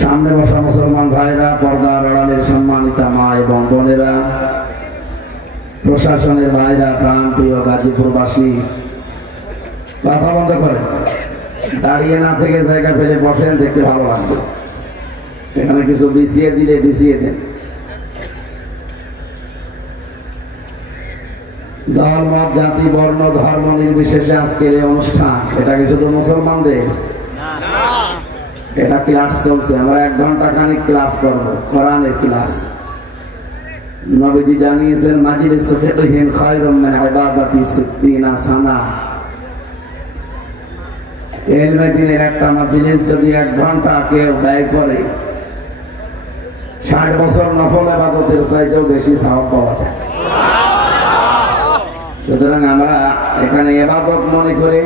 সামনে বসা মুসলমান ভাইরা, পর্দার আড়ালের সম্মানিতা মা এবং বোনেরা, প্রশাসনের ভাইরা, প্রাণপ্রিয় গাজীপুরবাসী, কথা বন্ধ করেন, দাঁড়িয়ে না থেকে জায়গা পেলে বসেন, দেখতে ভালো লাগবে। এখানে কিছু বিছিয়ে দিলে বিছিয়ে দেন। দল, মত, জাতি, বর্ণ, ধর্ম নির্বিশেষে আজকের এই অনুষ্ঠান, এটা কি শুধু মুসলমানদের? এটা ক্লাস চলছে। আমরা 1 ঘন্টা খানিক ক্লাস করব, কোরআনের ক্লাস। নবীজি জানিয়েছেন, মাজলিস ফিকহিন খায়রুম মিন ইবাদাতি 60 সানা। ইলমে দ্বীনের একটা মাজলিস যদি 1 ঘন্টা কেউ ব্যয় করে, 60 বছর নফল ইবাদতের চাইতেও বেশি সওয়াব পাওয়া যায়। সুতরাং আমরা এখানে ইবাদত মনে করে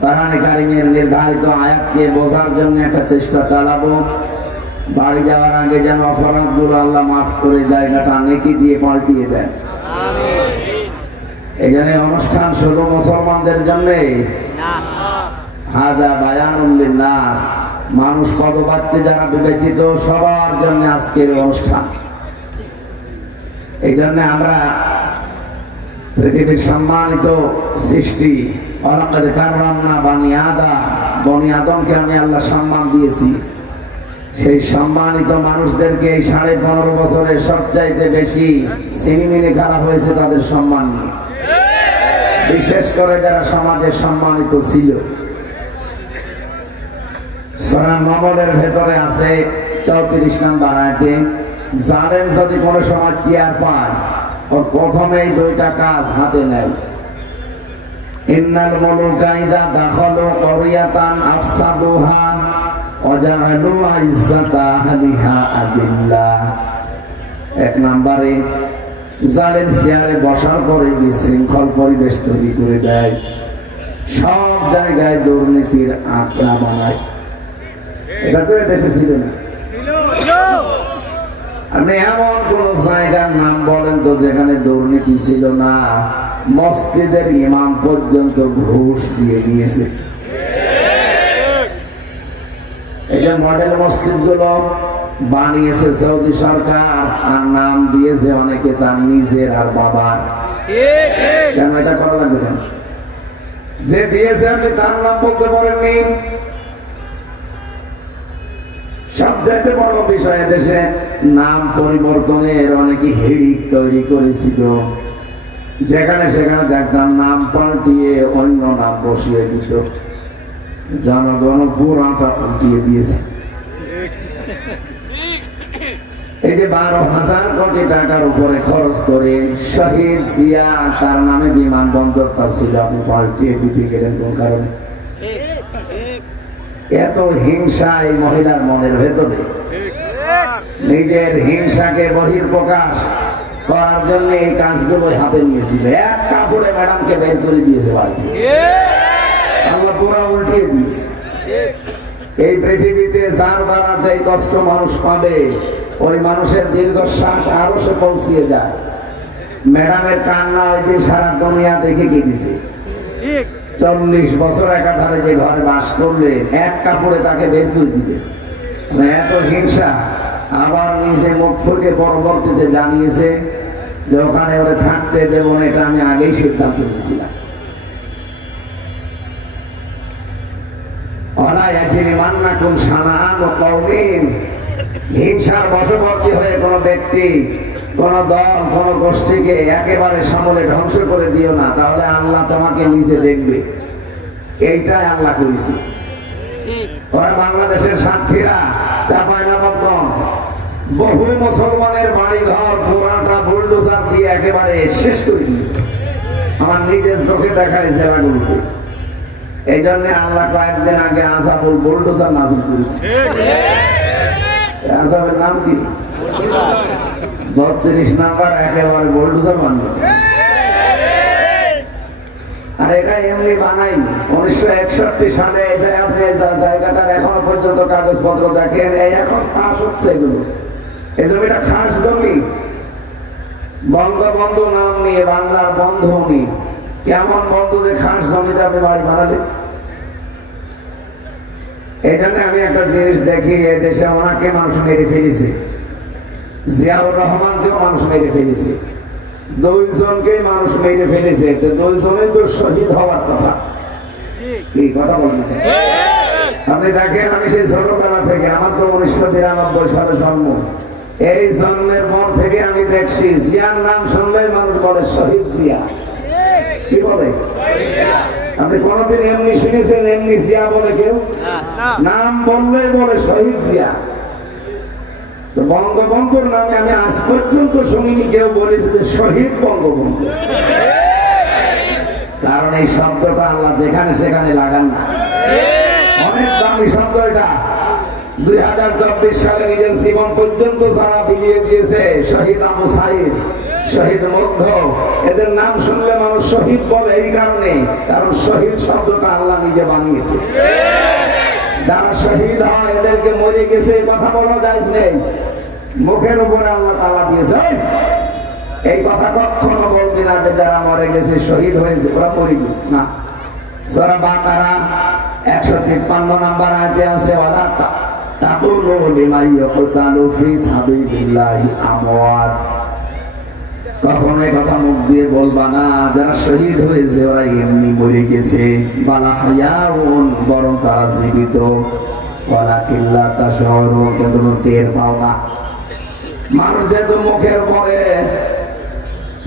কোরআনে কারিমের নির্ধারিত আয়াতকে বোঝার জন্য একটা চেষ্টা চালাবো। বাড়ি যাওয়ার আগে যেন অপরাধগুলো আল্লাহ মাফ করে জায়গাটা নেকি দিয়ে পাল্টিয়ে দেন। এখানে অনুষ্ঠান শুধু মুসলমানদের জন্য, হাদা বায়ানুল লিন্নাস, মানুষ পদবাচ্চে যারা বিবেচিত সবার জন্য আজকের অনুষ্ঠান। এই জন্য আমরা পৃথিবীর সম্মানিত সৃষ্টি বনি আদমকে আমি আল্লাহ সম্মান দিয়েছি। সেই সম্মানিত মানুষদেরকে এই 15.5 বছরে সবচাইতে বেশি সিনেমিনে খারাপ হয়েছে তাদের সম্মান নিয়ে, বিশেষ করে যারা সমাজের সম্মানিত ছিল। সূরা নমলের ভেতরে আছে 34 নম্বর আয়াতে, জালেম যদি কোনো সময় চেয়ার পায়, ওর প্রথমেই 2টা কাজ হাতে নেয়। ইন্নাল মুলুকা ইযা দাখালু ক্বরিয়াতান আফসাদুহা ওয়া জাআলু ইজ্জাতা আহলিহা আদিল্লা। 1 নম্বরে, জালেম চেয়ারে বসার পরে বিশৃঙ্খল পরিবেশ তৈরি করে দেয়, সব জায়গায় দুর্নীতির আঁকড়া বানায়। এটা তো দেশে ছিল না। আপনি এমন কোন জায়গার নাম বলেন তো যেখানে দুর্নীতি ছিল না? মসজিদের ইমাম পর্যন্ত ঘুষ দিয়ে দিয়েছে। এটা মডেল মসজিদ গুলো বানিয়েছে সৌদি সরকার, আর নাম দিয়েছে অনেকে তার নিজের আর বাবার। কেন এটা করা লাগবে? কেন যে দিয়েছে আপনি তার নাম বলতে পারেননি? সবচেয়ে বড় বিষয়, দেশে নাম পরিবর্তনের অনেকে হিড়িক তৈরি করেছিল। যেখানে সেখানে দেখতাম নাম পাল্টিয়ে অন্য নাম বসিয়ে দিত, জনগণ পুরাটা উল্টিয়ে দিয়েছে। এই যে 12,000 কোটি টাকার উপরে খরচ করে শহীদ জিয়া, তার নামে বিমানবন্দরটা ছিল, আপনি পাল্টিয়ে দিতে গেলেন কোন কারণে? এত হিংসা এই মহিলার মনের ভেতরে। নিজের হিংসাকে বহিঃপ্রকাশ করার জন্য এই কাজগুলো হাতে নিয়েছিল। 1 কাপড়ে ম্যাডামকে বের করে দিয়েছে বাড়িতে, আল্লাহ পুরো উল্টিয়ে দিয়েছে। এই পৃথিবীতে যার দ্বারা যে কষ্ট মানুষ পাবে, ওই মানুষের দীর্ঘশ্বাস আরো সে পৌঁছিয়ে যায়। ম্যাডামের কান্না ওই দিন সারা দুনিয়া দেখে কি দিছে। 40 বছর একাধারে যে ঘরে বাস করলেন, 1 কাপড়ে তাকে বের করে দিবে। এত হিংসা। আবার নিজে মুখ ফুটে পরবর্তীতে জানিয়েছে যে ওখানে ওরা থাকতে দেব না, এটা আমি আগেই সিদ্ধান্ত নিয়েছিলাম। হিংসার বশবর্তী হয়ে কোন ব্যক্তি, কোন দল, কোন গোষ্ঠীকে একেবারে সমূলে ধ্বংস করে দিও না, তাহলে আল্লাহ তোমাকে নিজে দেখবে। এইটাই আল্লাহ করেছে। ওরা বাংলাদেশের সাতক্ষীরা, চাঁপাইনবাবগঞ্জ, বহু মুসলমানের বাড়ি ঘর পুরাটা বুলডোজার দিয়ে একেবারে শেষ করে দিয়েছে। আমার নিজের চোখে দেখা এই জেলাগুলোতে। এই জন্য আল্লাহ কয়েকদিন আগে আযাবুল বুলডোজার নাযিল করেছে। আযাবের নাম কি? 32 নাম্বার একেবারে বুলডোজার বানিয়ে। আর এটা এমনি বানাইনি। 1961 সালে আপনি জায়গাটার এখনো পর্যন্ত কাগজপত্র দেখেন, এখন চাষ হচ্ছে এগুলো। এই জমিটা খাস জমি। বঙ্গবন্ধু নাম নিয়ে বাংলার বন্ধু উনি। কেমন বন্ধু যে খাস জমিতে আপনি বাড়ি বানাবেন? এই জন্য আমি একটা জিনিস দেখি, এদেশে ওনাকে মানুষ মেরে ফেলেছে, জিয়াউর রহমানকেও মানুষ মেরে ফেলেছে, দুইজনকে মানুষ মেরে ফেলেছে, দুইজনেই তো শহীদ হওয়ার কথা। কি কথা বলেন? আপনি দেখেন, আমি সেই ছোটবেলা থেকে, আমার তো 1993 সালে জন্ম, এই জন্মের পর থেকে আমি দেখছি জিয়ার নাম শুনলে মানুষ বলে শহীদ জিয়া। কি বলে? আপনি কোনদিন এমনি শুনেছেন এমনি জিয়া বলে কেউ? নাম বললে বলে শহীদ জিয়া। তো বঙ্গবন্ধুর নামে আমি আজ পর্যন্ত শুনিনি কেউ বলেছে যে শহীদ বঙ্গবন্ধু। কারণ এই শব্দটা আল্লাহ যেখানে সেখানে লাগান না, অনেক দামি শব্দ এটা। 2024 সালে নিজের জীবন পর্যন্ত যারা বিলিয়ে দিয়েছে, শহীদ আবু সাইদ, শহীদ মধ্য, এদের নাম শুনলে মানুষ শহীদ বলে এই কারণে, কারণ শহীদ শব্দটা আল্লাহ নিজে বানিয়েছে। যারা শহীদ হয় এদেরকে মরে গেছে কথা বলা যায় নেই, মুখের উপরে আল্লাহ তাআলা দিয়েছে। এই কথা কখনো বলবি না যে যারা মরে গেছে শহীদ হয়েছে ওরা মরে গেছে না। সূরা বাকারা 153 নম্বর আয়াতে আছে, ওয়ালা তাকুলু লিমান ইয়াকতালু ফি সাবিলিল্লাহি আমওয়াত। কখনো এই কথা মুখ দিয়ে বলবা না যারা শহীদ হয়েছে ওরা এমনি মরে গেছে, বালা হায়াউন, বরং তারা জীবিত, ওয়ালাকিন লা তাশউরুন, কিন্তু টের পাও না। মানুষ যেহেতু মুখের পরে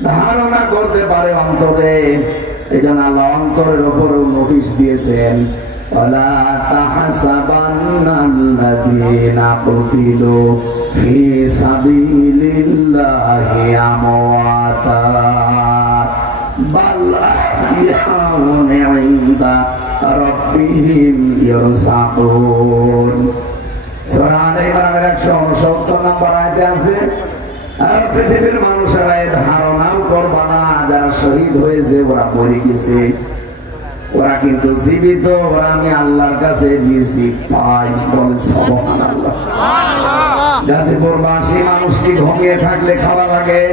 ধারণা করতে পারে অন্তরে, এই জন্য আল্লাহ অন্তরের উপরেও নোটিশ দিয়েছেন, ওয়ালা তাহসাবান্নাল্লাযীনা কুতিলু ফি সাবিলিল্লাহি আমওয়াতা বাল আহইয়াউন ইনদা রাব্বিহিম ইরসাকুন। সূরা আলে ইমরানের 169 নম্বর আয়াতে আছে, আর পৃথিবীর মানুষেরা এই ধারণাও করবা না যারা শহীদ হয়েছে ওরা মরে গেছে, ওরা কিন্তু জীবিত, ওরা আমি আল্লাহর কাছে রিজিক পাই। বলেন সুবহানাল্লাহ। গাজীপুরবাসী মানুষ কি ঘুমিয়ে থাকলে খাওয়া লাগে?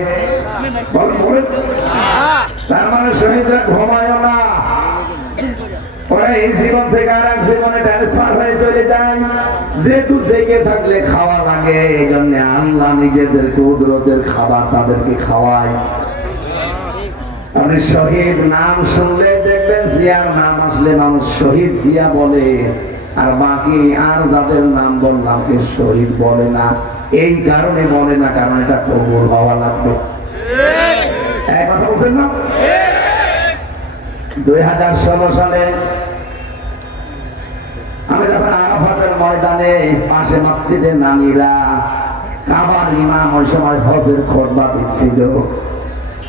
তার মানে শহীদরা ঘুমায় না, ওরা এই জীবন থেকে আর এক জীবনে ট্রান্সফার হয়ে চলে যায়। যেহেতু জেগে থাকলে খাওয়া লাগে, এই জন্য আল্লাহ নিজেদের কুদরতের খাবার তাদেরকে খাওয়ায়। মানে শহীদ নাম শুনলে দেখবেন, জিয়ার নাম আসলে মানুষ শহীদ জিয়া বলে, আর বাকি আর যাদের নাম বললাম কে শহীদ বলে না। এই কারণে বলে না, কারণ এটা কবুল হওয়া লাগবে। এক কথা বলছেন না? 2016 সালে আমি যখন আরাফাতের ময়দানে পাশে মসজিদে নামিরা, কাবার ইমাম ওই সময় হজের খুতবা দিচ্ছিল,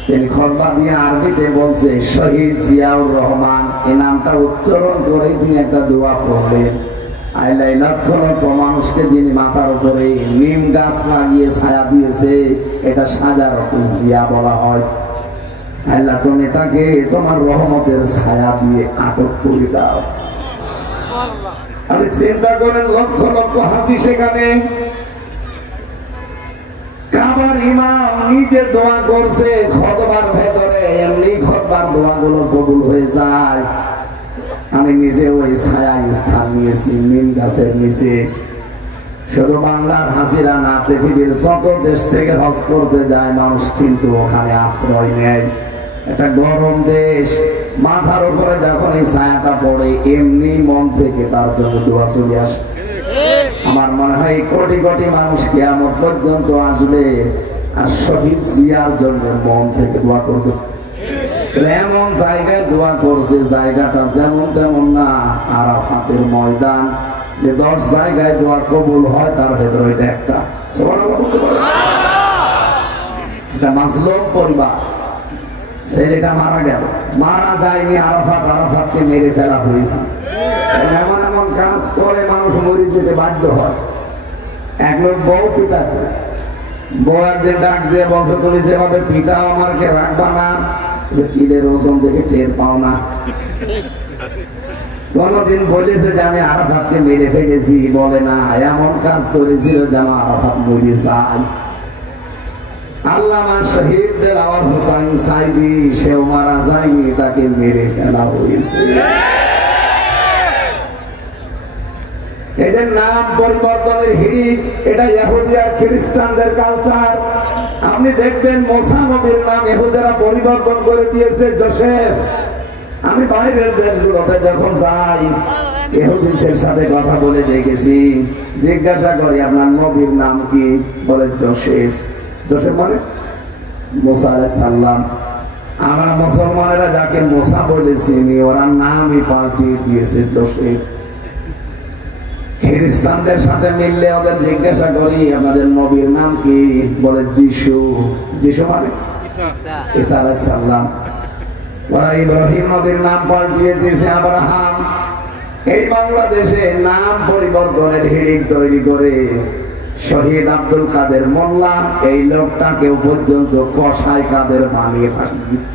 তিনি খুতবা দিয়ে আরবিতে বলছে শহীদ জিয়াউর রহমান, এই নামটা উচ্চারণ করেই তিনি একটা দোয়া পড়লেন। আইলাই লক্ষ লক্ষ মানুষকে যিনি মাথার উপরে নিম গাছ লাগিয়ে ছায়া দিয়েছে, এটা সাজারত জিয়া বলা হয়। আল্লাহ তুমি তাকে তোমার রহমতের ছায়া দিয়ে আটক করে দাও। আপনি চিন্তা করেন, লক্ষ লক্ষ হাসি সেখানে, কাবার ইমাম নিজে দোয়া করছে খুতবার ভেতরে, এমনি খুতবার দোয়াগুলো কবুল হয়ে যায়। আমি নিজে ওই ছায়া স্থান নিয়েছি নিম গাছের নিচে। শুধু বাংলার হাসিরা না, পৃথিবীর যত দেশ থেকে হজ করতে যায় মানুষ কিন্তু ওখানে আশ্রয় নেয়। একটা গরম দেশ, মাথার উপরে যখন এই ছায়াটা পড়ে এমনি মন থেকে তার জন্য দোয়া চলে আসে। আমার মনে হয় কোটি কোটি মানুষ কিয়ামত পর্যন্ত আসবে আর শহীদ জিয়ার জন্য মন থেকে দোয়া করবে। এমন জায়গায় দোয়া করছে, জায়গাটা যেমন তেমন না, আরাফাতের ময়দান, যে 10 জায়গায় দোয়া কবুল হয় তার ভেতরে এটা একটা। এটা মাজলুম পরিবার, ছেলেটা মারা গেল, মারা যায়নি আরাফাত, আরাফাতকে মেরে ফেলা হয়েছে। এমন এমন কাজ করে মানুষ মরে যেতে বাধ্য হয়। এক লোক বউ পিটাতে, বউ একদিন ডাক দিয়ে বলছে তুমি যেভাবে পিটাও আমাকে রাখবা না, যে কিলের ওজন দেখে টের পাও না। কোনদিন বলেছে যে আমি আরাফাতকে মেরে ফেলেছি? বলে না, এমন কাজ করেছিল যেন আরাফাত মরে যায়। আল্লামা শহীদ দেলাওয়ার হোসাইন সাইদি, সেও মারা যায়নি, তাকে মেরে ফেলা হয়েছে। এদের নাম পরিবর্তনের হিড়িক, এটা ইহুদি আর খ্রিস্টানদের কালচার। আপনি দেখবেন মুসা নবীর নাম ইহুদিরা পরিবর্তন করে দিয়েছে জোসেফ। আমি বাইরের দেশগুলোতে যখন যাই ইহুদিদের সাথে কথা বলে দেখেছি, জিজ্ঞাসা করি আপনার নবীর নাম কি, বলে জোসেফ। জোসেফ মানে মুসা আলাইহিস সালাম। আমরা মুসলমানেরা যাকে মুসা বলে চিনি, ওরা নামই পাল্টিয়ে দিয়েছে জোসেফ। খ্রিস্টানদের সাথে মিললে ওদের জিজ্ঞাসা করি আপনাদের নবীর নাম কি, বলে যিশু। যিশু মানে ঈসা আলাইহিস সালাম। ওরা ইব্রাহিম নবীর নাম পাল্টিয়ে দিয়েছে আব্রাহাম। এই বাংলাদেশে নাম পরিবর্তনের হিড়িক তৈরি করে শহীদ আব্দুল কাদের মোল্লা, এই লোকটা কেউ পর্যন্ত কসাই কাদের বানিয়ে ফাঁসি দিয়েছে।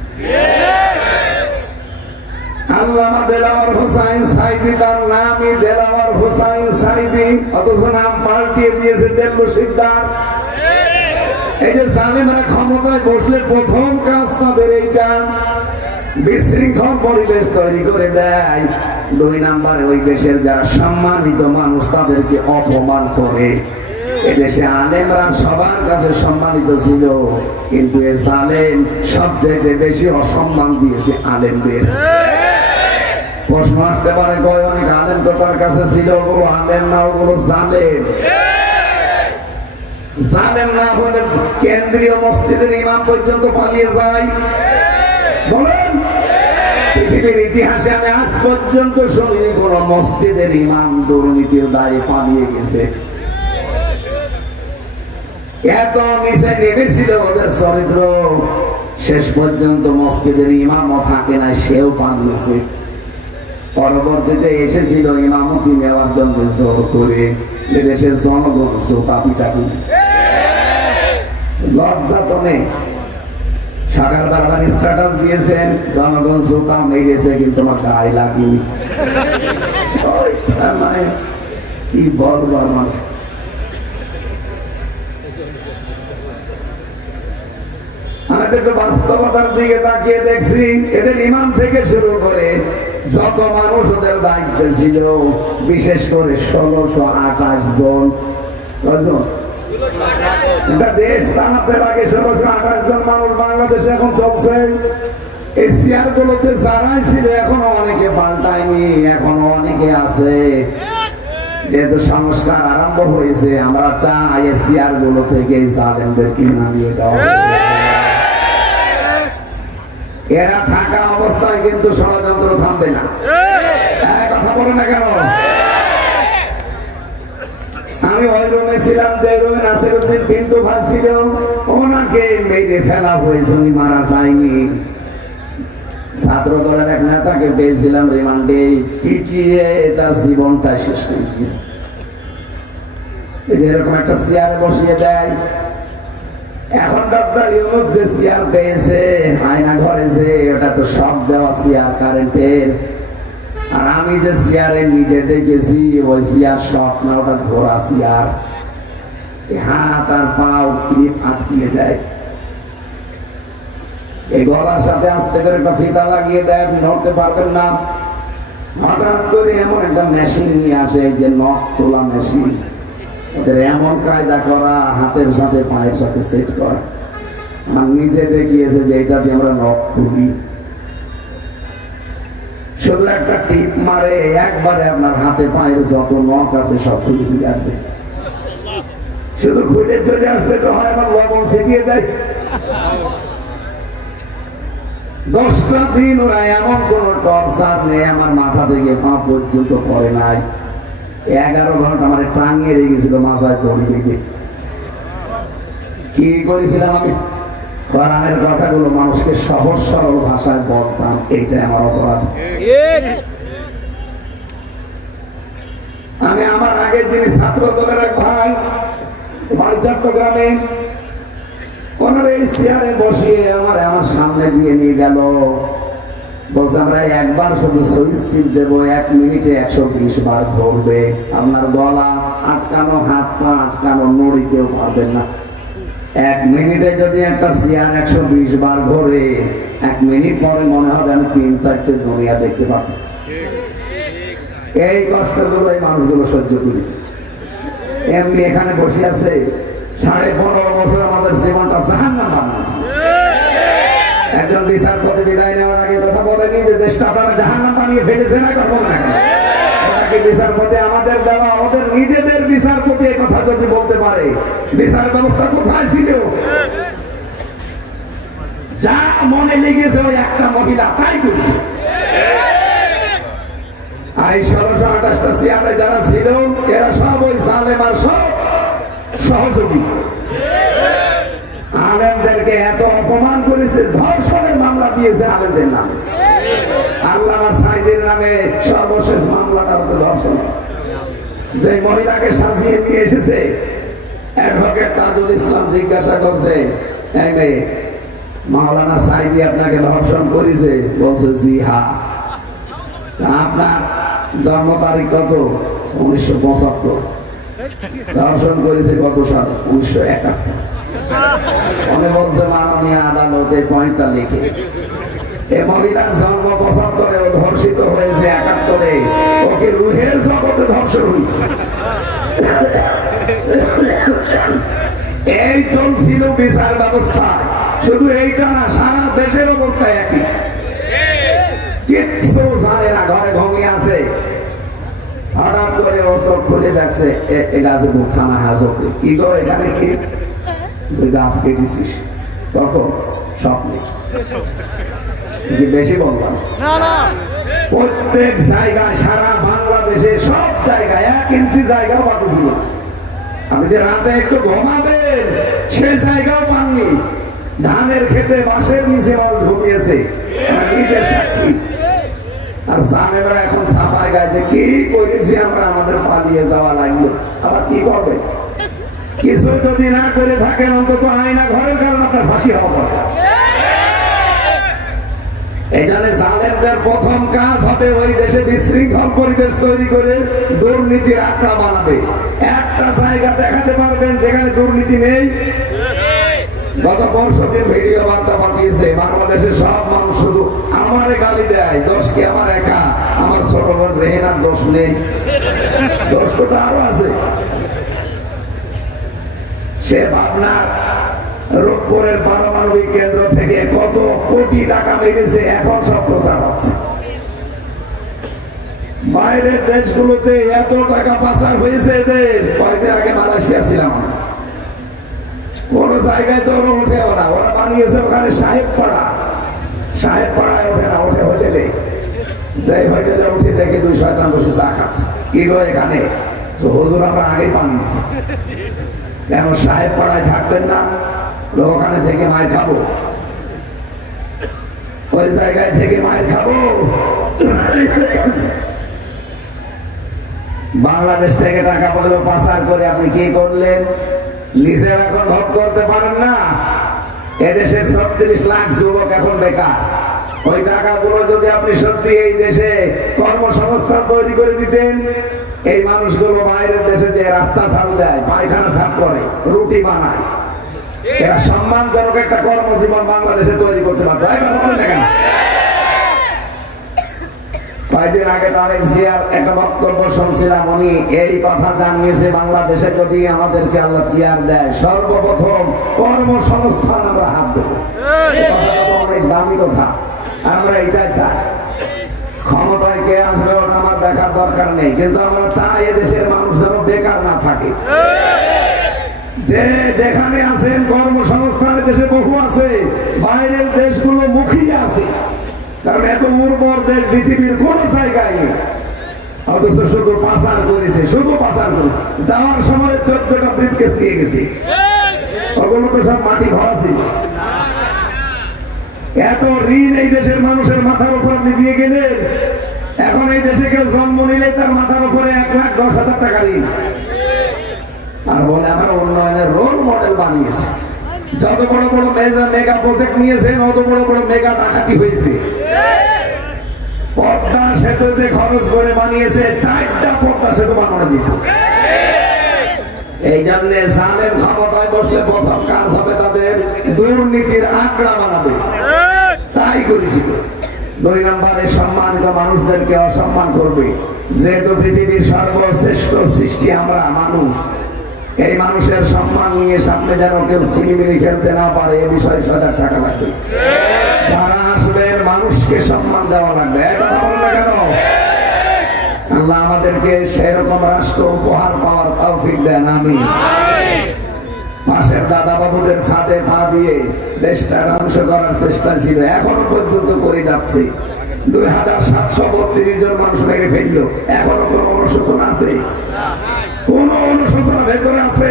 আল্লামা দেলাওয়ার হোসাইন সাইদি, তার নামই দেলাওয়ার হোসাইন সাইদি, অথচ নাম পাল্টিয়ে দিয়েছে দেল্লু শিকদার। এই যে জালেমরা ক্ষমতায় বসলে প্রথম কাজ তাদের এইটা, বিশৃঙ্খল পরিবেশ তৈরি করে দেয়। 2 নম্বরে ওই দেশের যারা সম্মানিত মানুষ তাদেরকে অপমান করে। এদেশে আলেমরা সবার কাছে সম্মানিত ছিল, কিন্তু এ জালেম সবচেয়ে বেশি অসম্মান দিয়েছে আলেমদের। প্রশ্ন আসতে পারে, কয় অনেক আলেম তো তার কাছে ছিল, ওগুলো আলেম না, ওগুলো জালেম। জালেম না হলে কেন্দ্রীয় মসজিদের ইমাম পর্যন্ত পালিয়ে যায়। বলেন, পৃথিবীর ইতিহাসে আমি আজ পর্যন্ত শুনিনি কোন মসজিদের ইমাম দুর্নীতির দায়ে পালিয়ে গেছে। এত নিচে নেমেছিল ওদের চরিত্র, শেষ পর্যন্ত মসজিদের ইমামও থাকে না, সেও পালিয়েছে। পরবর্তীতে এসেছিল ইমামতি নেওয়ার জন্য জোর করে, এদেশের জনগণ জোতা পিটা করছে। লজ্জা তো নেই। সরকার বারবার স্ট্যাটাস দিয়েছেন জনগণ জোতা মেরেছে, কিন্তু আমার গায়ে লাগেনি। কি বলবো মানুষ। আমাদের একটু বাস্তবতার দিকে তাকিয়ে দেখছি, এদের ইমাম থেকে শুরু করে যত মানুষ ওদের দায়িত্বে ছিল, বিশেষ করে 1628 জন। দেশ চালাতে লাগে 1628 জন মানুষ বাংলাদেশে এখন চলছে। এই চেয়ার গুলোতে যারাই ছিল এখনো অনেকে পাল্টায়নি, এখনো অনেকে আছে। যেহেতু সংস্কার আরম্ভ হয়েছে, আমরা চাই এই চেয়ার গুলো থেকে জালেমদেরকে নামিয়ে দেওয়া। এরা থাকা অবস্থায় কিন্তু ষড়যন্ত্র থামবে না। কথা বলো না কেন? আমি ওই রুমে ছিলাম যে রুমে নাসিরউদ্দিন পিন্টু ভাই ছিল, ওনাকে মেরে ফেলা হয়েছে, উনি মারা যায়নি। ছাত্র দলের এক নেতাকে পেয়েছিলাম রিমান্ডে, পিটিয়ে তার জীবনটা শেষ করে দিয়েছে। এরকম একটা চেয়ারে বসিয়ে দেয়। এখন ডক্টর ইউনুস যে চেয়ার পেয়েছে আয়না ঘরে, যে ওটা তো সব দেওয়া চেয়ার কারেন্টের। আর আমি যে চেয়ারে নিজে দেখেছি ওই চেয়ার সব না, ওটা ঘোরা চেয়ার। হাত আর পাও ক্লিপ আটকিয়ে দেয়, এই গলার সাথে আস্তে করে একটা ফিতা লাগিয়ে দেয়, আপনি নড়তে পারবেন না। হঠাৎ করে এমন একটা মেশিন নিয়ে আসে, যে নখ তোলা মেশিন। ওদের এমন কায়দা করা, হাতের সাথে পায়ের সাথে সেট করা। আর নিজে দেখিয়েছে যে এটা দিয়ে আমরা নখ তুলি। শুধু একটা টিপ মারে, একবারে আপনার হাতে পায়ের যত নখ আছে সব খুলে চলে আসবে। শুধু খুলে চলে আসবে তো হয়, আবার লবণ ছিটিয়ে দেয়। 10টা দিন ওরা এমন কোন টর্চার নেই, আমার মাথা থেকে পা পর্যন্ত পড়ে নাই। 11 ঘন্টা আমার টাঙিয়ে রেখেছিল মাথায় দড়ি বেঁধে। কি করেছিলাম আমি? কোরআনের কথাগুলো মানুষকে সহজ সরল ভাষায় বলতাম, এইটা আমার অপরাধ। আমি আমার আগে যিনি ছাত্র দলের এক ভাই, বাড়ি চট্টগ্রামে, ওনার এই চেয়ারে বসিয়ে আমার সামনে দিয়ে নিয়ে গেল। বলছে আমরা একবার শুধু সুইচ টিপ দেবো, 1 মিনিটে 120 বার ঘুরবে। আপনার গলা আটকানো, হাত পা আটকানো, নড়িতেও পারবেন না। 1 মিনিটে যদি একটা চেয়ার 120 বার ঘোরে, 1 মিনিট পরে মনে হবে আমি 3-4টে দুনিয়া দেখতে পাচ্ছি। এই কষ্টগুলো এই মানুষগুলো সহ্য করেছে। এমনি এখানে বসে আছে 15.5 বছর আমাদের জীবনটা জাহান্নাম বানানো। একজন বিচারপতি বিদায় নেওয়ার আগে কথা বলেনি যে দেশটা আপনারা জাহান্নাম বানিয়ে ফেলেছে না, কথা বলে না। বিচারপতি আমাদের দেওয়া, ওদের নিজেদের বিচারপতি এই কথা যদি বলতে পারে, বিচার ব্যবস্থা কোথায় ছিল? যা মনে লেগেছে ওই একটা মহিলা তাই করছে। আর এই 1628টা চেয়ারে যারা ছিল এরা সব ওই জালেমার সব সহযোগী। আলেমদেরকে এত অপমান করেছে, ধর্ষণের মামলা দিয়েছে আলেমদের নামে। আল্লামা সাঈদীর নামে সর্বশেষ মামলাটা হচ্ছে ধর্ষণ। যে মহিলাকে সাজিয়ে নিয়ে এসেছে, অ্যাডভোকেট তাজুল ইসলাম জিজ্ঞাসা করছে, এই মেয়ে, মাওলানা সাঈদী আপনাকে ধর্ষণ করেছে? বলছে জি হ্যাঁ। আপনার জন্ম তারিখ কত? 1975। ধর্ষণ করেছে কত সাল? 1971। উনি বলছে মাননীয় আদালতে পয়েন্টটা লিখে, এ মহিলার জন্ম 75-এ, ও ধর্ষিত হয়েছে 71-এ, ওকে রুহের জগতে ধর্ষণ হয়েছে। এই চলছিল বিচার ব্যবস্থা। শুধু এইটা না, সারা দেশের অবস্থা একই। কিচ্ছু জানে না, ঘরে ঘুমিয়ে আছে। হঠাৎ করে ও চোখ খুলে দেখছে গাছে থানা হাজতে। কি গো এখানে কি তুই গাছ কেটেছিস? তখন স্বপ্নে বেশি বললাম। প্রত্যেক জায়গায়, সারা বাংলাদেশে সব জায়গায় 1 ইঞ্চি জায়গাও বাকি ছিল। আমি যে রাতে একটু ঘুমাবেন সে জায়গাও পাননি। ধানের খেতে বাঁশের নিচে মানুষ ঘুমিয়েছে, নিজের সাক্ষী। আর জানেরা এখন সাফাই গাছে কি করেছি আমরা, আমাদের পালিয়ে যাওয়া লাগলো। আবার কি করবে? কিছু যদি না করে থাকেন অন্তত আয়না ঘরের কারণ আপনার ফাঁসি হওয়া দরকার। এখানে জালেমদের প্রথম কাজ হবে ওই দেশে বিশৃঙ্খল পরিবেশ তৈরি করে দুর্নীতির আখড়া বানাবে। একটা জায়গা দেখাতে পারবেন যেখানে দুর্নীতি নেই? গত পরশুদিন ভিডিও বার্তা পাঠিয়েছে, বাংলাদেশের সব মানুষ শুধু আমারে গালি দেয়, দোষ কি আমার একা? আমার ছোট বোন রেহেনার দোষ নেই? দোষ তো আরো আছে। সে ভাবনার রূপপুরের পারমাণবিক কেন্দ্র থেকে কত কোটি টাকা মেরেছে, এখন সব প্রচার হচ্ছে। বাইরের দেশগুলোতে এত টাকা পাচার হয়েছে এদের। কয়েকদিন আগে মালয়েশিয়া ছিলাম, কোন জায়গায় তো ওরা উঠেও না। ওরা বানিয়েছে ওখানে সাহেব পাড়া। সাহেব পাড়ায় ওঠে না, ওঠে হোটেলে। যে হোটেলে উঠে দেখে 2 শয়তান বসে চা খাচ্ছে। কি গো এখানে? তো হুজুর আমরা আগেই বানিয়েছি। কেন সাহেব পাড়ায় থাকবেন না? ওখানে থেকে মায়ের খাবো, ওই জায়গায় থেকে মায়ের খাবো। বাংলাদেশ থেকে টাকা পয়সা পাচার করে আপনি কি করলেন? নিজেও এখন ভোগ করতে পারেন না। এদেশের 36 লাখ যুবক এখন বেকার। ওই টাকাগুলো যদি আপনি সত্যি এই দেশে কর্মসংস্থান তৈরি করে দিতেন, এই মানুষগুলো বাইরের দেশে যে রাস্তা ঝাড়ু দেয়, পায়খানা সাফ করে, রুটি বানায়, এরা সম্মানজনক একটা কর্মজীবন বাংলাদেশে তৈরি করতে পারবে। কয়েকদিন আগে তারেক জিয়ার একটা বক্তব্য শুনছিলাম, উনি এই কথা জানিয়েছে, বাংলাদেশে যদি আমাদেরকে আল্লাহ চেয়ার দেয়, সর্বপ্রথম কর্মসংস্থান আমরা হাত দেবো। অনেক দামি কথা, আমরা এটাই চাই। ক্ষমতায় কে আসবে ওটা আমার দেখার দরকার নেই, কিন্তু আমরা চাই এদেশের মানুষ যেন বেকার না থাকে। যে যেখানে আছেন কর্মসংস্থানের দেশে বহু আছে, বাইরের দেশগুলো মুখিয়ে আছে, কারণ এত উর্বর দেশ পৃথিবীর কোন জায়গায় নেই। অথচ শুধু পাচার করেছে, শুধু পাচার করেছে। যাওয়ার সময় 14টা ব্রিফকেস নিয়ে গেছে, ওগুলো তো সব মাটি ভরা ছিল। এত ঋণ এই দেশের মানুষের মাথার উপর আপনি দিয়ে গেলেন। এখন এই দেশে কেউ জন্ম নিলে তার মাথার উপরে 1,10,000 টাকা ঋণ। আর বলে আমার উন্নয়নের রোল মডেল বানিয়েছে। যত বড় বড় মেগা প্রজেক্ট নিয়েছেন, অত বড় বড় মেগা ডাকাতি হয়েছে। পদ্মা সেতু যে খরচ করে বানিয়েছে, 4টা পদ্মা সেতু বানানো যেত। এই জন্য জালেম ক্ষমতায় বসলে প্রথম কাজ হবে তাদের দুর্নীতির আঁকড়া বানাবে। তাই করেছিল। দুই নম্বরে সম্মানিত মানুষদেরকে অসম্মান করবে। যেহেতু পৃথিবীর সর্বশ্রেষ্ঠ সৃষ্টি আমরা মানুষ, এই মানুষের সম্মান নিয়ে সামনে যেন কেউ সিনেমিনি খেলতে না পারে, এ বিষয়ে সজাগ থাকা লাগবে। যারা আসবেন মানুষকে সম্মান দেওয়া লাগবে। কেন আল্লাহ আমাদেরকে সেরকম রাষ্ট্র উপহার পাওয়ার তৌফিক দেন, আমিন। পাশের দাদা বাবুদের ফাঁদে পা দিয়ে দেশটা ধ্বংস করার চেষ্টা ছিল, এখনো পর্যন্ত করে যাচ্ছে। 2732 জন মানুষ মেরে ফেললো, এখনো কোন অনুশোচনা আছে? কোন অনুশোচনা ভেতরে আছে?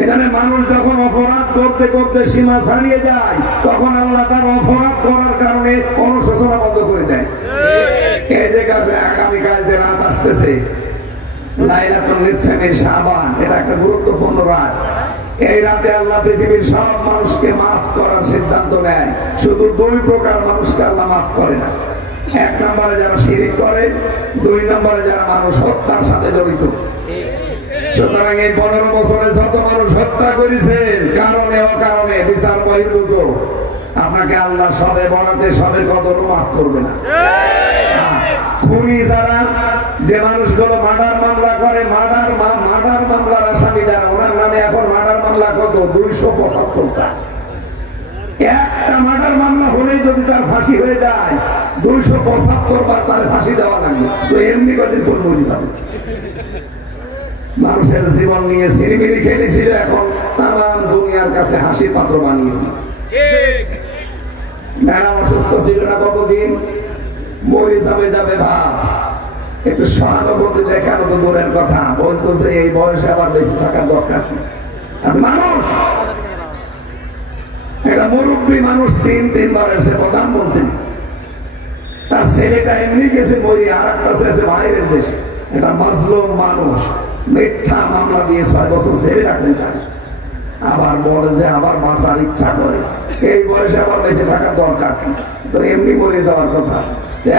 এখানে মানুষ যখন অপরাধ করতে করতে সীমা ছাড়িয়ে যায়, তখন আল্লাহ তার অপরাধ করার কারণে অনুশোচনা বন্ধ করে দেয়। এই যে আগামীকাল যে রাত আসতেছে, লাইলাতুল নিসফে মিন শাবান, এটা একটা গুরুত্বপূর্ণ রাত। এই রাতে আল্লাহ পৃথিবীর সব মানুষকে মাফ করার সিদ্ধান্ত নেয়। শুধু দুই প্রকার মানুষকে আল্লাহ মাফ করে না। এক নম্বরে যারা শিরক করে, দুই নম্বরে যারা মানুষ হত্যার সাথে জড়িত। সুতরাং এই 15 বছরে যত মানুষ হত্যা করেছেন কারণে অকারণে বিচার বহির্ভূত, আপনাকে আল্লাহ সবে বরাতে সবের কদর মাফ করবে না। খুনি যারা, যে মানুষগুলো মার্ডার মামলা করে, মার্ডার মামলার আসামি যারা, ওনার নামে এখন মার্ডার মামলা কত? 275টা। একটা মার্ডার মামলা হলেই যদি তার ফাঁসি হয়ে যায়, 275 বার তার ফাঁসি দেওয়া লাগবে। তো এমনি কদিন পর মরে যাবে। মানুষের জীবন নিয়ে সিনেমিনি খেলেছিল, এখন তাম দুনিয়ার কাছে হাসির পাত্র বানিয়ে দিয়েছে। ম্যাডাম অসুস্থ ছিল না কতদিন, মরে যাবে ভাব, একটু সহানুভূতি দেখানো তো দূরের কথা, বলতো যে এই বয়সে আবার বেঁচে থাকার দরকার। আর মানুষ, একটা মুরব্বী মানুষ 3-3 বার এসে প্রধানমন্ত্রী, তার ছেলেটা এমনি গেছে মরি, আর একটা ছেলে বাইরের দেশে, এটা মাজলুম মানুষ, মিথ্যা মামলা দিয়ে 6 বছর ছেড়ে রাখলেন তাকে। আবার বলে যে আবার বাঁচার ইচ্ছা করে, এই বয়সে আবার বেঁচে থাকার দরকার কি? তো এমনি মরে যাওয়ার কথা।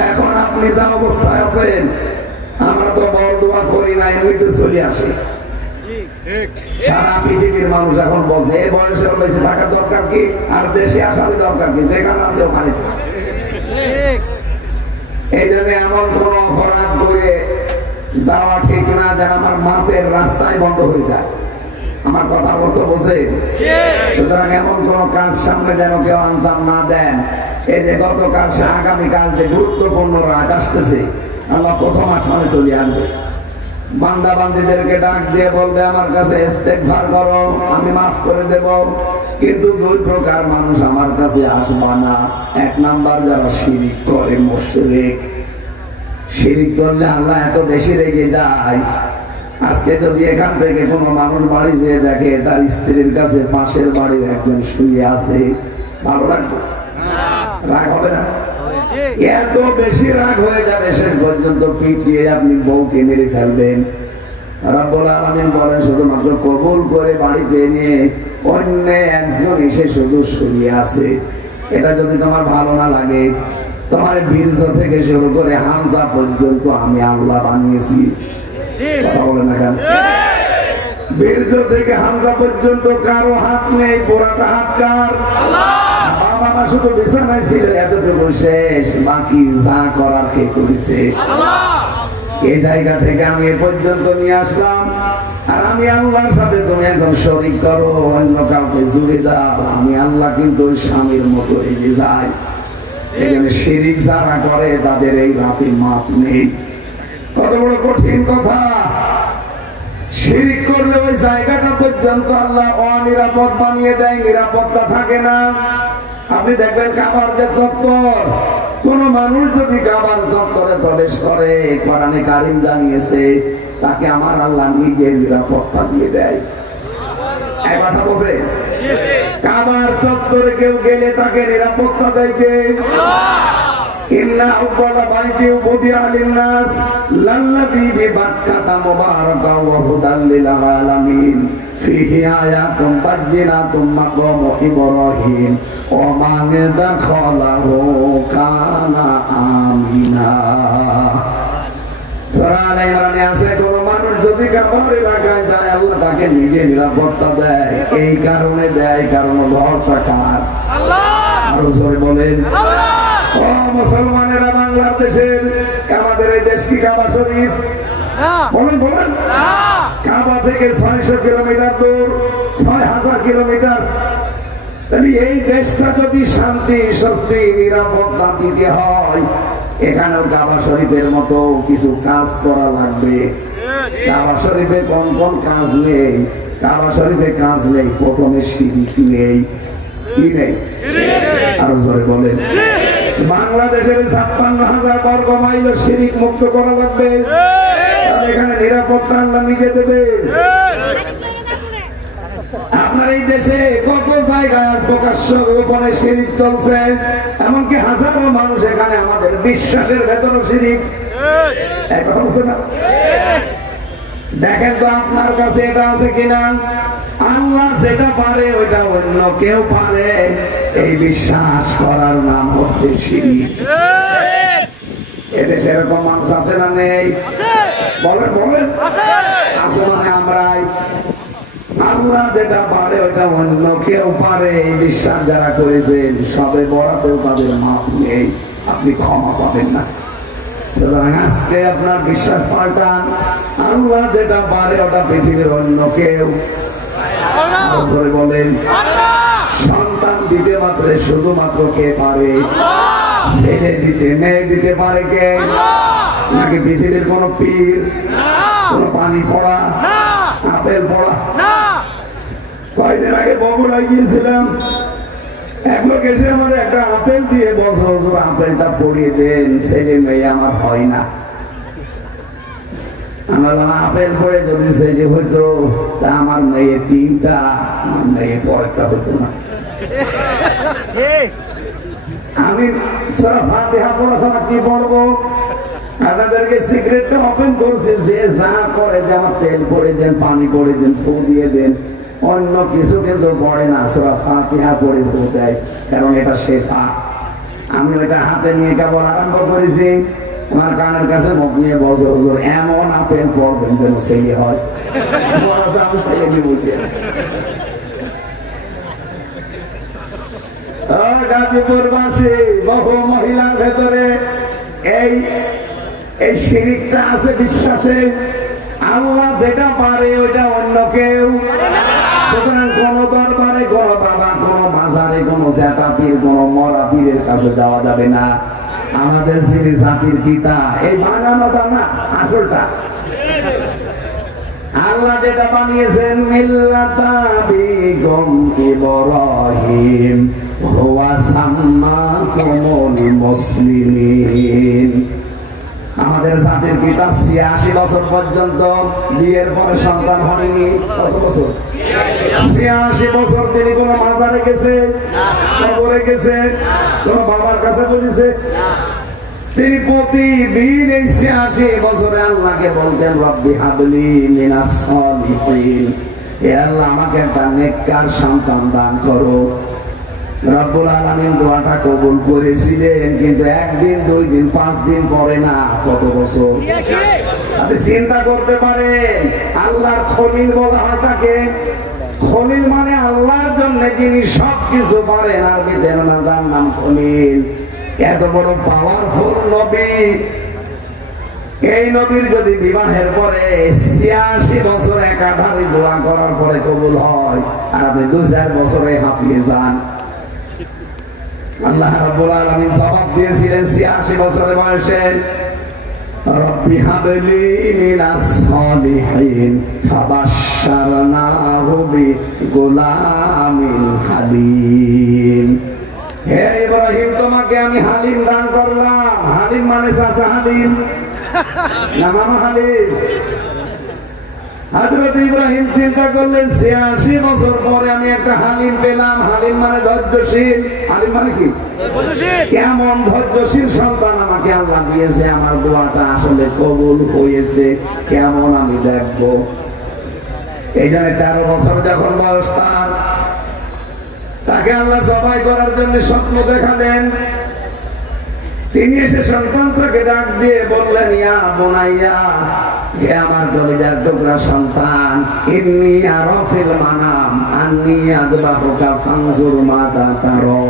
এখন আপনি যা অবস্থায় আছেন, আমরা তো বড় দোয়া করি না, এমনিতে চলে আসে। সারা পৃথিবীর মানুষ এখন বলছে এই বয়সে বেঁচে থাকার দরকার কি, আর দেশে আসার দরকার কি? যেখানে আছে ওখানে থাকে। এই জন্য এমন কোন অপরাধ করে যাওয়া ঠিক না যেন আমার মাপের রাস্তায় বন্ধ হয়ে যায়। আমার কথা বলতে বোঝেন? সুতরাং এমন কোন কাজ সামনে যেন কেউ আঞ্জাম না দেন। এই যে গতকাল, আগামীকাল যে গুরুত্বপূর্ণ রাত আসতেছে, আল্লাহ প্রথম আসমানে চলে আসবে। বান্দা বান্দীদেরকে ডাক দিয়ে বলবে আমার কাছে ইস্তেগফার করো, আমি মাফ করে দেব। কিন্তু 2 প্রকার মানুষ আমার কাছে আসবে না। 1 নাম্বার যারা শিরিক করে, মুশরিক। শিরিক করলে আল্লাহ এত বেশি রেগে যায়। আজকে যদি এখান থেকে কোনো মানুষ বাড়ি যেয়ে দেখে তার স্ত্রীর কাছে পাশের বাড়ির একজন শুয়ে আছে, ভালো লাগবে? রাগ হবে না? এত বেশি রাগ হয়ে যাবে, শেষ পর্যন্ত পিটিয়ে আপনি বউকে মেরে ফেলবেন। রব্বুল আলামিন বলেন শুধুমাত্র কবুল করে বাড়িতে নিয়ে অন্য একজন এসে শুধু শুয়ে আছে, এটা যদি তোমার ভালো না লাগে, তোমার বীর্য থেকে শুরু করে হামজা পর্যন্ত আমি আল্লাহ বানিয়েছি। কথা বলে না কেন? বীর্য থেকে হামজা পর্যন্ত কারো হাত নেই, পুরাটা হাত কার? বাবা শুধু বিছানায় ছিল, এতটুকু শেষ, বাকি যা করার কে করেছে? এই জায়গা থেকে আমি এ পর্যন্ত নিয়ে আসলাম। আর আমি আল্লাহর সাথে তুমি একদম শরীক করো, অন্য কাউকে জুড়ে দাও, আমি আল্লাহ কিন্তু ওই স্বামীর মতো এগিয়ে যাই। এখানে শিরিক যারা করে তাদের এই রাতে মাপ নেই। কত বড় কঠিন কথা! শিরিক করলে ওই জায়গাটা পর্যন্ত আল্লাহ অনিরাপদ বানিয়ে দেয়, নিরাপত্তা থাকে না। আপনি দেখবেন কাবার যে চত্বর, কোন মানুষ যদি কাবার চত্বরে প্রবেশ করে, কোরআনে কারীম জানিয়েছে তাকে আমার আল্লাহ নিজে নিরাপত্তা দিয়ে দেয়। এই কথা বোঝে? কাবার চত্বরে কেউ গেলে তাকে নিরাপত্তা দেয় কে? ইন্না আউয়ালা বাইতিন বুদিআ লিন-নাস লাল্লাযী বিবাক্কাতা মুবারাকান ওয়া হুদাল লিল আলামিন ফীহি আয়াতুন বায়্যিনাতুন মাকামু ইব্রাহিম ওয়া মান দাখালাহু কানা আমিনা। সূরা আলে ইমরানে আছে কোন মানুষ যদি কাবার এলাকায় যায় আল্লাহ তাকে নিজে নিরাপত্তা দেয়। এই কারণে দেয় কারণ ঘরটা কার? আল্লাহ। আর জোরে বলেন আল্লাহ। ও মুসলমানেরা, বাংলাদেশের আমাদের এই দেশ কি কাবা শরীফ? বলেন বলেন। কাবা থেকে 600 কিলোমিটার দূর, 6000 কিলোমিটার। এই দেশটা যদি শান্তি, স্বস্তি, নিরাপত্তা দিতে হয়, এখানেও কাবা শরীফের মতো কিছু কাজ করা লাগবে। কাবা শরীফে কোন কোন কাজ নেই? কাবা শরীফে কাজ নেই, প্রথমে শিরিক নেই। কি নেই? আরো জোরে বলেন। বাংলাদেশের 56,000 বর্গ মাইল শিরিক মুক্ত করা লাগবে। এখানে নিরাপত্তা আল্লাহ নিজে দেবে। আপনার এই দেশে কত জায়গায় প্রকাশ্য গোপনে শিরিক চলছে, এমনকি হাজারো মানুষ এখানে আমাদের বিশ্বাসের ভেতরে শিরিক। এই কথা বলছে না? দেখেন তো আপনার কাছে এটা আছে কিনা? আল্লাহ যেটা পারে ওইটা অন্য কেউ পারে, এই বিশ্বাস করার নাম হচ্ছে শিরিক। এদেশে এরকম মানুষ আছে না নেই? বলেন বলেন। আছে মানে আমরাই। আল্লাহ যেটা পারে ওইটা অন্য কেউ পারে, এই বিশ্বাস যারা করেছেন সবে বড়াতেও তাদের মাপ নেই, আপনি ক্ষমা পাবেন না। সুতরাং আজকে আপনার বিশ্বাস পাল্টান, আল্লাহ যেটা পারে ওটা পৃথিবীর অন্য কেউ বলেন। সন্তান দিতে মাত্র শুধুমাত্র কে পারে? ছেলে দিতে, মেয়ে দিতে পারে কে? নাকি পৃথিবীর কোন পীর, কোন পানি পড়া, আপেল পড়া? কয়েকদিন আগে বগুড়ায় গিয়েছিলাম, এক লোক এসে আমার একটা আপেল দিয়ে বছর বছর আপেলটা পড়িয়ে দেন, ছেলে মেয়ে আমার হয় না। আমার আপেল পড়ে যদি ছেলে হইতো, তা আমার মেয়ে 3টা, আমার মেয়ে পরেরটা হইতো না। আমি সূরা ফাতিহা পড়া ছাড়া কি পড়বো? আপনাদেরকে সিক্রেটটা ওপেন করছে, যে যা করে, যে আমার তেল পড়ে দেন, পানি পড়ে দেন, ফু দিয়ে দেন, অন্য কিছু কিন্তু পড়ে না, সূরা ফাতিহা পড়ে ফু দেয়, কারণ এটা শেফা। আমি ওইটা হাতে নিয়ে কেবল আরম্ভ করেছি, আমার কানের কাছে মুখ নিয়ে বসে, হুজুর এমন আপেল পড়বেন যেন ছেলে হয়। আমি ছেলে দিয়ে বলছি। গাজীপুরবাসী বহু মহিলার ভেতরে এই শিরিকটা আছে বিশ্বাসে। আল্লাহ যেটা পারে ওইটা অন্য কেউ। সুতরাং কোন দরবারে, কোন বাবা, কোন মাজারে, কোন জেতা পীর, কোন মরা পীরের কাছে যাওয়া যাবে না। আমাদের যিনি জাতির পিতা, এই বানানোটা না, আসলটা আল্লাহ যেটা বানিয়েছেন, মিল্লাতা বিকুম ইব্রাহিম হুয়া সাম্মাকুমুল মুসলিমিন। আমাদের জাতির পিতা 86 বছর পর্যন্ত বিয়ের পরে সন্তান হয়নি। কত বছর? 86 বছর তিনি কোন মাজারে গেছে, কবরে গেছে, কোন বাবার কাছে বলেছে? তিনি প্রতিদিন এই 86 বছরে আল্লাহকে বলতেন, রব্বি হাবলি মিনাস সালিহিন, হে আল্লাহ আমাকে একটা নেককার সন্তান দান করো। রব্বুল আলামিন দোয়াটা কবুল করেছিলেন, কিন্তু 1 দিন 2 দিন 5 দিন পরে না, কত বছর? আপনি চিন্তা করতে পারেন, আল্লাহর খলিল বলা হয় তাকে। খলিল মানে আল্লাহর জন্য যিনি সবকিছু পারেন, আরবিতে তার নাম খলিল। এত বড় পাওয়ারফুল নবী, এই নবীর যদি বিবাহের পরে 86 বছর একাধারে দোয়া করার পরে কবুল হয়, আর আপনি 2-4 বছরে হাফিয়ে যান। আল্লাহ রাব্বুল আলামিন জবাব দিয়েছিলেন 86 বছরের বয়সে, রব্বি হাবলি মিনাস সালিহিন ফাবাশশারনাহু বিগুলামিন হালিম। হে ইব্রাহিম, তোমাকে আমি হালিম দান করলাম। হালিম মানে চাচা হালিম না মামা হালিম। হযরত ইব্রাহিম চিন্তা করলেন, 86 বছর পরে আমি একটা হালিম পেলাম। হালিম মানে ধৈর্যশীল। হালিম মানে কি? কেমন ধৈর্যশীল সন্তান আমাকে আল্লাহ দিয়েছে। আমার দোয়াটা আসলে কবুল হয়েছে কেমন আমি দেখবো। এই জন্য 13 বছর যখন বয়স তার, তাকে আল্লাহ জবাই করার জন্য স্বপ্ন দেখালেন। তিনি এসে সন্তানটাকে ডাক দিয়ে বললেন, ইয়া বুনাইয়া, হে আমার কলিজার টুকরা সন্তান, ইন্নী আরা ফিল মানাম আন্নী আযবাহুকা ফানজুর মাযা তারা।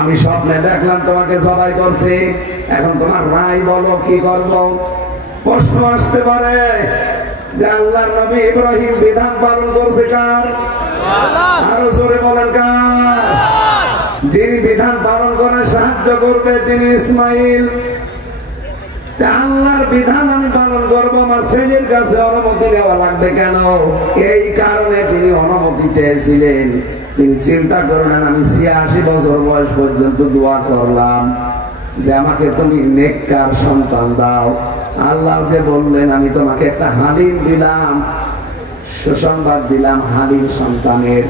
আমি স্বপ্নে দেখলাম তোমাকে জবাই করছে, এখন তোমার রায় বলো কি করব? প্রশ্ন আসতে পারে যে আল্লাহর নবী ইব্রাহিম বিধান পালন করছে কার? আরো জোরে বলেন কার? যিনি বিধান পালন করে সাহায্য করবে তিনি ইসমাইল। আল্লাহর বিধান আমি পালন করবো, আমার ছেলের কাছে অনুমতি নেওয়া লাগবে কেন? এই কারণে তিনি অনুমতি চেয়েছিলেন। তিনি চিন্তা করলেন আমি 86 বছর বয়স পর্যন্ত দোয়া করলাম যে আমাকে তুমি নেককার সন্তান দাও। আল্লাহ যে বললেন আমি তোমাকে একটা হালিম দিলাম, সুসংবাদ দিলাম হালিম সন্তানের।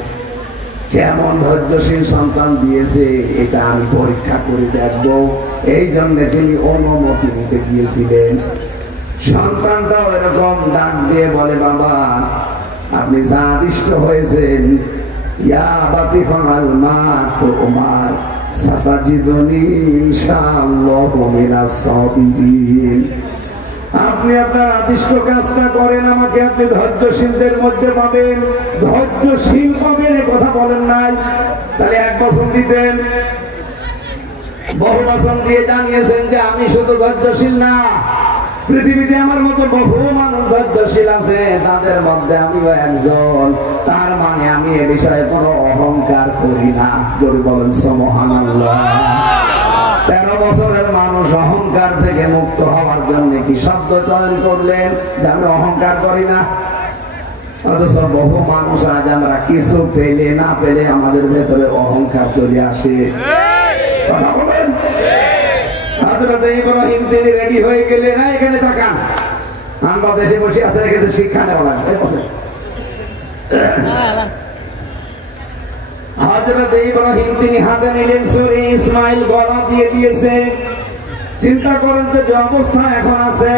কেমন ধৈর্যশীল সন্তান দিয়েছে এটা আমি পরীক্ষা করে দেখবো, এই জন্য তিনি অনুমতি নিতে গিয়েছিলেন। সন্তানটাও এরকম ডাক দিয়ে বলে বাবা আপনি যা আদিষ্ট হয়েছেন ইয়া বাতি ফাল মা তুমার সাতাজিদুনি ইনশাআল্লাহু মিনাস সাবিরিন। আপনি আপনার আদিষ্ট কাজটা করেন, আমাকে আপনি ধৈর্যশীলদের মধ্যে পাবেন। ধৈর্যশীল পাবেন এ কথা বলেন নাই, তাহলে 1 বছর দিতেন। বহু বছর দিয়ে জানিয়েছেন যে আমি শুধু ধৈর্যশীল না, পৃথিবীতে আমার মতো বহু মানুষ ধৈর্যশীল আছে, তাদের মধ্যে আমিও একজন। তার মানে আমি এ বিষয়ে কোনো অহংকার করি না। জোরে বলেন সুবহানাল্লাহ। 13 বছরের মানুষ অহংকার থেকে মুক্ত হওয়ার জন্য কি শব্দ চয়ন করলেন যে আমি অহংকার করি না? অথচ বহু মানুষ আজ আমরা কিছু পেলে না পেলে আমাদের ভেতরে অহংকার চলে আসে। কথা বলেন। হযরত ইব্রাহিম তিনি রেডি হয়ে গেলেন। না এখানে তাকান, আমরা দেশে বসে আছেন, এখানে শিক্ষা নেওয়া লাগবে। হযরত ইব্রাহিম তিনি হাতে নিলেন ছুরি, ইসমাইল গলা দিয়ে দিয়েছে। চিন্তা করেন তো যে অবস্থা এখন আছে,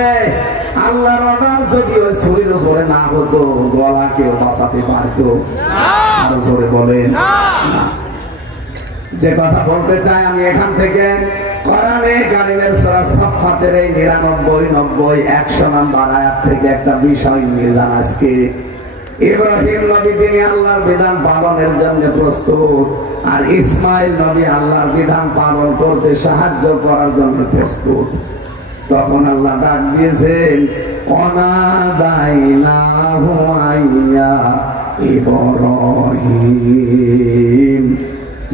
আল্লাহর অর্ডার যদি ওই ছুরির উপরে না হতো গলা কেউ বাঁচাতে পারতো? আরো জোরে বলেন। যে কথা বলতে চাই আমি এখান থেকে, কোরআনে কারিমের সূরা সাফফাতের এই 99, 90, 100 নম্বর আয়াত থেকে একটা বিষয় নিয়ে যান আজকে। ইব্রাহিম নবী তিনি আল্লাহর বিধান পালনের জন্য প্রস্তুত, আর ইসমাইল নবী আল্লাহর বিধান পালন করতে সাহায্য করার জন্য প্রস্তুত। তখন আল্লাহ ডাক দিয়েছেন অনাদাইনাহু আইয়া ইব্রাহিম।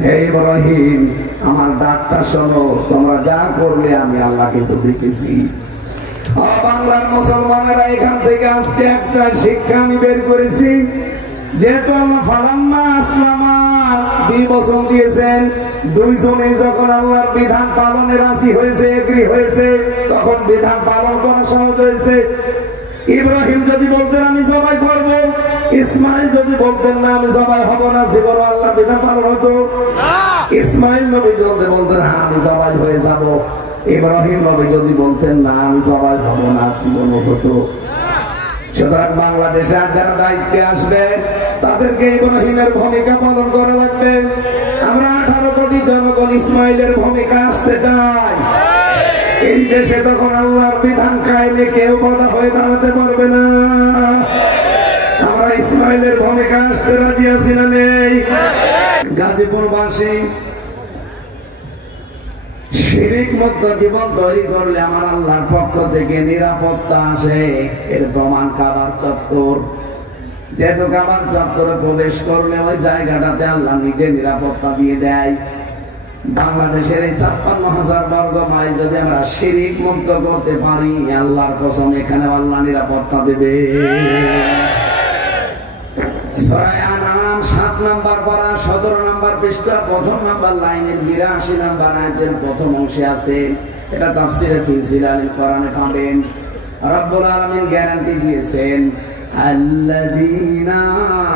হে ইব্রাহিম আমার ডাকটা শোনো, তোমরা যা করলে আমি আল্লাহ কিন্তু দেখেছি। বাংলার মুসলমানেরা এখান থেকে আজকে একটা শিক্ষা আমি বের করেছি, যেহেতু আল্লাহ ফালাম্মা আসলামা 2 বছর দিয়েছেন, 2 জনে যখন আল্লাহর বিধান পালনে রাজি হয়েছে, এগ্রি হয়েছে, তখন বিধান পালন করা সহজ হয়েছে। ইব্রাহিম যদি বলতেন আমি জবাই করব, ইসমাইল যদি বলতেন না আমি জবাই হব না, জীবন আল্লাহ বিধান পালন হতো? ইসমাইল নবী যদি বলতেন হ্যাঁ আমি জবাই হয়ে যাব, ইব্রাহিম নবী যদি বলতেন না আমি জবাই হব না, জীবন হতো? সুতরাং বাংলাদেশে আর যারা দায়িত্বে আসবে তাদেরকে ইব্রাহিমের ভূমিকা পালন করা লাগবে। আমরা 18 কোটি জনগণ ইসমাইলের ভূমিকা আসতে চাই। এই দেশে তখন আল্লাহর বিধান কায়েমে কেউ বাধা হয়ে দাঁড়াতে পারবে না। আমরা ইসমাইলের ভূমিকা আসতে রাজি আছি না নেই? গাজীপুরবাসী শিরিক মুক্ত জীবন তৈরি করলে আমার আল্লাহর পক্ষ থেকে নিরাপত্তা আসে। এর প্রমাণ কাবার চত্বর। যেহেতু কাবার চত্বরে প্রবেশ করলে ওই জায়গাটাতে আল্লাহ নিজে নিরাপত্তা দিয়ে দেয়। বাংলাদেশের এই 56,000 বর্গ মাইল যদি আমরা শিরিক মুক্ত করতে পারি, আল্লাহর কসম এখানে আল্লাহ নিরাপত্তা দেবে। সূরা আনআম 7 নম্বর পারা 17 নম্বর পৃষ্ঠা 1ম নম্বর লাইনের 82 নম্বর আয়াতের প্রথম অংশে আছে। এটা তাফসীরে ফি জিলালিল কোরআনে পাবেন। রব্বুল আলামিন গ্যারান্টি দিয়েছেন আল্লাযীনা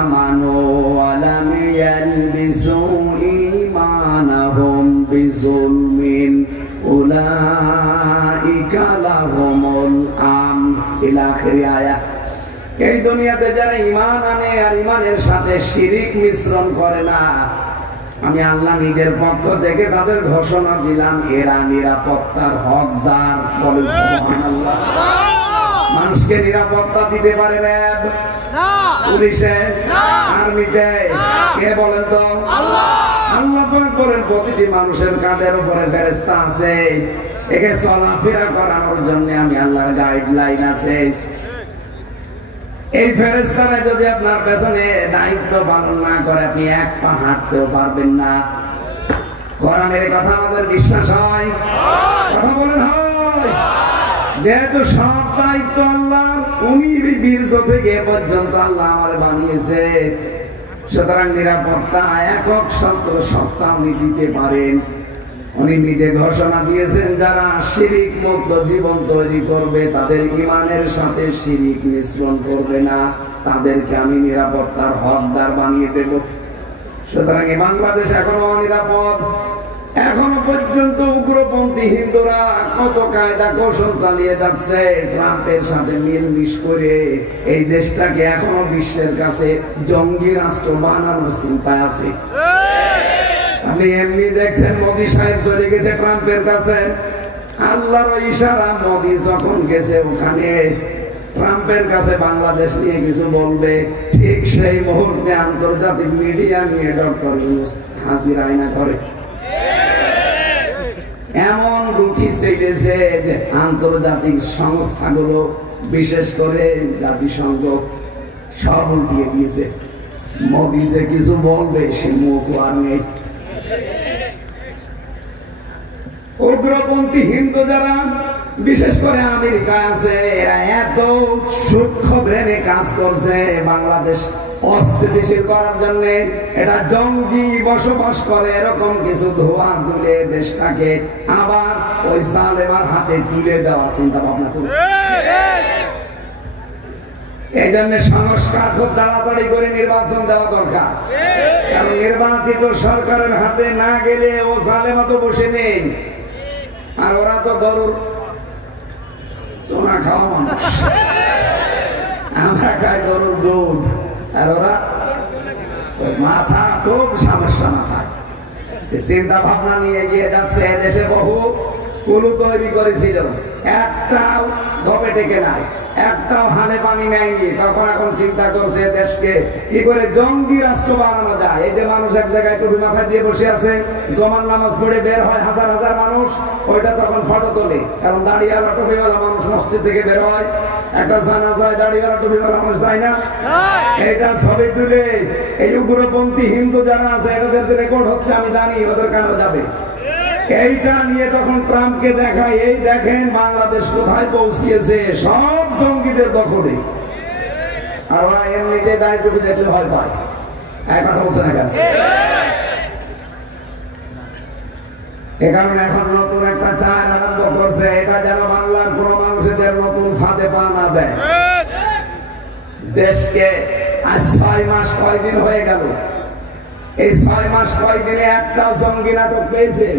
আমানু ওয়া লাম ইয়ালবিসু ঈমানাহুম বিযুলমিন উলাইকা লাহুমুল আমন ইলা আখির আয়াত। এই দুনিয়াতে যারা ঈমান আনে আর ঈমানের সাথে শিরিক মিশ্রণ করে না, আমি আল্লাহ নিজের পক্ষ থেকে তাদের ঘোষণা দিলাম এরা নিরাপত্তার হকদার। বলে সুবহানাল্লাহ। মানুষকে নিরাপত্তা দিতে পারে র্যাব, পুলিশে, আর্মিতে? কে বলেন তো? আল্লাহ। আল্লাহ পাক বলেন প্রতিটি মানুষের কাঁধের উপরে ফেরেশতা আছে, একে চলাফেরা করানোর জন্য আমি আল্লাহর গাইডলাইন আছে। এই ফেরেশতারা যদি আপনার পেছনে দায়িত্ব পালন না করে আপনি এক পা হাঁটতেও পারবেন না। কোরআনের কথা আমাদের বিশ্বাস হয়? কথা বলেন হয়? যেহেতু সব দায়িত্ব আল্লাহর, উনি বীর্য থেকে পর্যন্ত আল্লাহ আমার বানিয়েছে, সুতরাং নিরাপত্তা একক সত্তা উনি দিতে পারেন। উনি নিজে ঘোষণা দিয়েছেন যারা শিরিক মুক্ত জীবন তৈরি করবে, তাদের ঈমানের সাথে শিরিক মিশ্রণ করবে না, তাদেরকে আমি নিরাপত্তার হকদার বানিয়ে দেব। সুতরাং এই বাংলাদেশ এখনো অনিরাপদ। এখনো পর্যন্ত উগ্রপন্থী হিন্দুরা কত কায়দা কৌশল চালিয়ে যাচ্ছে ট্রাম্পের সাথে মিলমিশ করে এই দেশটাকে এখনো বিশ্বের কাছে জঙ্গি রাষ্ট্র বানানোর চিন্তায় আছে। আপনি এমনি দেখছেন মোদী সাহেব চলে গেছে ট্রাম্পের কাছে, আল্লাহর ইশারা মোদী যখন গেছে ওখানে ট্রাম্পের কাছে বাংলাদেশ নিয়ে কিছু বলবে, ঠিক সেই মুহূর্তে আন্তর্জাতিক মিডিয়া নিয়ে ডক্টর ইউনূস হাজির আয়না করে। এমন রুটি চেয়েছে যে আন্তর্জাতিক সংস্থাগুলো বিশেষ করে জাতিসংঘ সব উঠিয়ে দিয়েছে। মোদী যে কিছু বলবে সে মুখ আর নেই। উগ্রপন্থী হিন্দু যারা বিশেষ করে আমেরিকা আছে, এরা এত সূক্ষ্ম ব্রেনে কাজ করছে বাংলাদেশ অস্থিতিশীল করার জন্য। এটা জঙ্গি বসবাস করে এরকম কিছু ধোয়া তুলে দেশটাকে আবার ওই সালেমার হাতে তুলে দেওয়ার চিন্তা ভাবনা করছে। এই জন্য সংস্কার খুব তাড়াতাড়ি করে নির্বাচন দেওয়া দরকার, কারণ নির্বাচিত সরকারের হাতে না গেলে ও সালেমা তো বসে নেই, আর ওরা তো গরুর চোনা খাওয়া মানুষ, আমরা খাই গরুর দুধ, আর ওরা মাথা খুব সমস্যা মাথা চিন্তা ভাবনা নিয়ে গিয়ে যাচ্ছে। এদেশে বহু কুলু তৈরি করেছিল, একটাও ধপে টেকে নাই, একটাও হালে পানি নেয়নি। তখন এখন চিন্তা করছে দেশকে কি করে জঙ্গি রাষ্ট্র বানানো যায়। এই যে মানুষ এক জায়গায় টুপি মাথায় দিয়ে বসে আছে, জমান নামাজ পড়ে বের হয় হাজার হাজার মানুষ, ওইটা তখন ফটো তোলে, কারণ দাড়িওয়ালা টুপিওয়ালা মানুষ মসজিদ থেকে বের হয়। একটা জানাজায় দাড়িওয়ালা টুপিওয়ালা মানুষ যায় না, এটা ছবি তুলে এই উগ্রপন্থী হিন্দু যারা আছে এটাদের রেকর্ড হচ্ছে, আমি জানি ওদের কেন যাবে। এইটা নিয়ে তখন ট্রাম্পকে দেখায়, এই দেখেন বাংলাদেশ কোথায় পৌঁছিয়েছে, সব জঙ্গিদের দখলে। আর ওরা এমনিতে দাঁড়িয়ে টুপি দেখলে ভয় পায়, এক কথা বলছে না কেন? এ কারণে এখন নতুন একটা চাল আরম্ভ করছে, এটা যেন বাংলার কোন মানুষদের নতুন ফাঁদে পা না দেয়। দেশকে আজ 6 মাস কয়দিন হয়ে গেল, এই 6 মাস কয়দিনে একটাও জঙ্গি নাটক পেয়েছেন?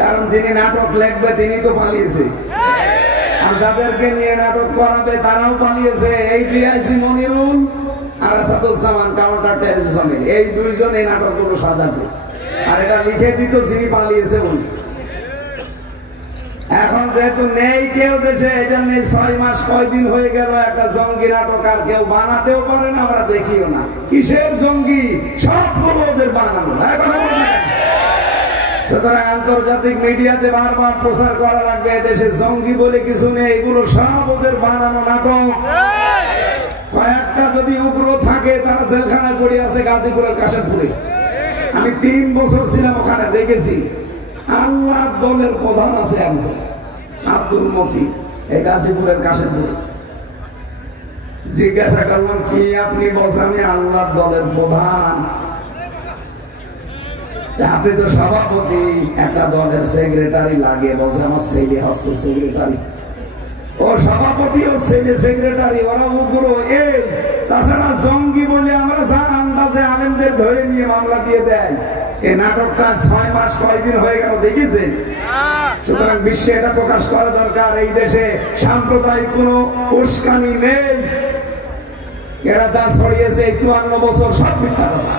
কারণ যিনি নাটক লিখবে তিনি তো পালিয়েছে, আর যাদেরকে নিয়ে নাটক করাবে তারাও পালিয়েছে। এই ডিআইজি মনিরুল আর আসাদুজ্জামান কাউন্টার টেররিজমের এই দুইজন এই নাটকগুলো সাজাতো, আর এটা লিখে দিত যিনি পালিয়েছে উনি। এখন যেহেতু নেই কেউ দেশে, এই জন্য 6 মাস কয়দিন হয়ে গেল একটা জঙ্গি নাটক আর কেউ বানাতেও পারে না, আমরা দেখিও না। কিসের জঙ্গি? সবগুলো ওদের বানানো। সুতরাং আন্তর্জাতিক মিডিয়াতে বারবার প্রচার করা লাগবে দেশে জঙ্গি বলে কিছু নেই, এগুলো সব ওদের বানানো নাটক। কয়েকটা যদি উগ্র থাকে তারা জেলখানায় পড়ে আছে গাজীপুরের কাশেমপুরে। আমি 3 বছর ছিলাম ওখানে, দেখেছি। আল্লাহ দলের প্রধান আছে একজন, আব্দুল মতি, এই গাজীপুরের কাশেমপুরে। জিজ্ঞাসা করলাম কি আপনি? বলছেন আমি আল্লাহ দলের প্রধান। আপনি তো সভাপতি, একটা দলের সেক্রেটারি লাগে। বলছে আমার ছেলে হচ্ছে সেক্রেটারি। ও সভাপতি ও ছেলে সেক্রেটারি, ওরা উগ্র। এই তাছাড়া জঙ্গি বলে আমরা যার আন্দাজে আলেমদের ধরে নিয়ে মামলা দিয়ে দেয়। এই নাটকটা 6 মাস কয়দিন হয়ে গেল, দেখেছেন? সুতরাং বিশ্বে এটা প্রকাশ করা দরকার। এই দেশে সাম্প্রদায়িক কোনো উস্কানি নেই, এরা যা ছড়িয়েছে এই 54 বছর সব মিথ্যা কথা।